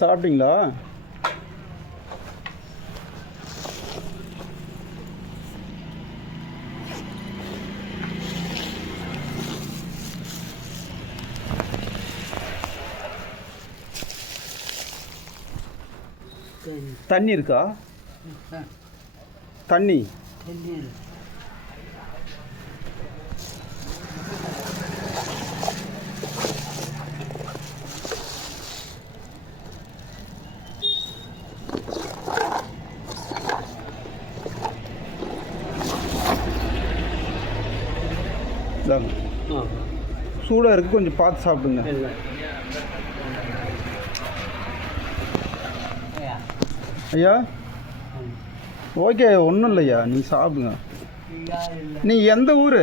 சாப்பிட்டீங்களா? தண்ணி இருக்கா? தண்ணி சூடாக இருக்குது, கொஞ்சம் பார்த்து சாப்பிடுங்க. ஐயா ஓகே, ஒன்றும் இல்லையா, நீ சாப்பிடுங்க. நீ எந்த ஊர்?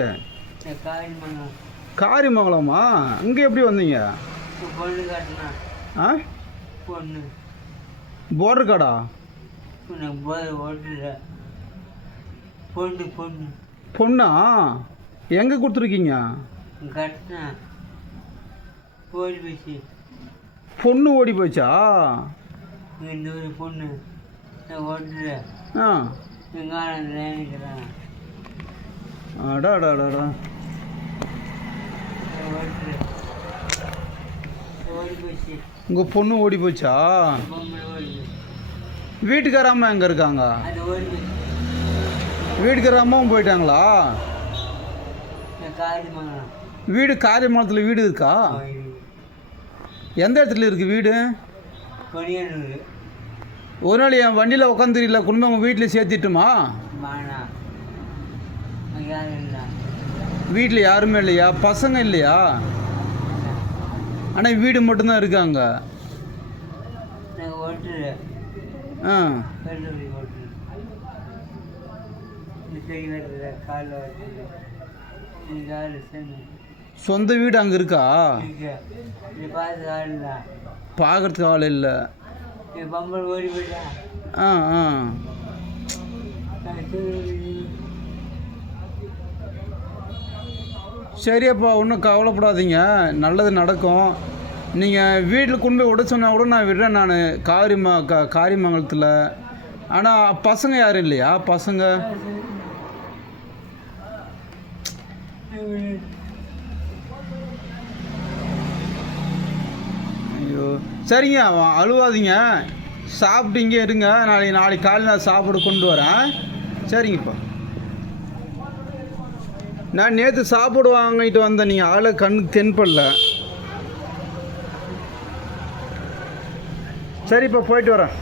காரியமங்கலமா? அங்கே எப்படி வந்தீங்க? ஆ, போர்டர் காடா? பொண்ணா? எங்கே கொடுத்துருக்கீங்க? பொண்ணு ஓடி போச்சா? பொண்ணு ஆ, அடா அடா அடா. உங்கள் பொண்ணு ஓடி போச்சா? வீட்டுக்கார அம்மா எங்கே இருக்காங்க? வீட்டுக்கார அம்மாவும் போயிட்டாங்களா? வீடு காரியமங்கலத்தில் வீடு இருக்கா? எந்த இடத்துல இருக்குது வீடு? ஒரு நாள் என் வண்டியில் உட்காந்துருக்கல, கொண்டு உங்கள் வீட்டில் சேர்த்திட்டுமா? வீட்டில் யாருமே இல்லையா? பசங்க இல்லையா? ஆனால் வீடு மட்டும்தான் இருக்காங்க. ஆ, சொந்த வீடு அங்கே இருக்கா? பார்க்கறதுக்கு ஆள் இல்லை. ஆ ஆ, சரியப்பா, ஒன்றும் கவலைப்படாதீங்க, நல்லது நடக்கும். நீங்கள் வீட்டில் கொண்டு போய் விட சொன்னால் கூட நான் விடுறேன். நான் காரியமங்கலத்தில். ஆனால் பசங்க யாரும் இல்லையா? பசங்க ஐயோ, சரிங்க, அழுவாதீங்க, சாப்பிட்டீங்க இருங்க. நாளைக்கு காலையில் நான் சாப்பாடு கொண்டு வரேன். சரிங்கப்பா. நான் நேற்று சாப்பாடு வாங்கிட்டு வந்தேன், நீங்கள் ஆளை கண்ணுக்கு தென்படல. சரிப்பா, போயிட்டு வரேன்.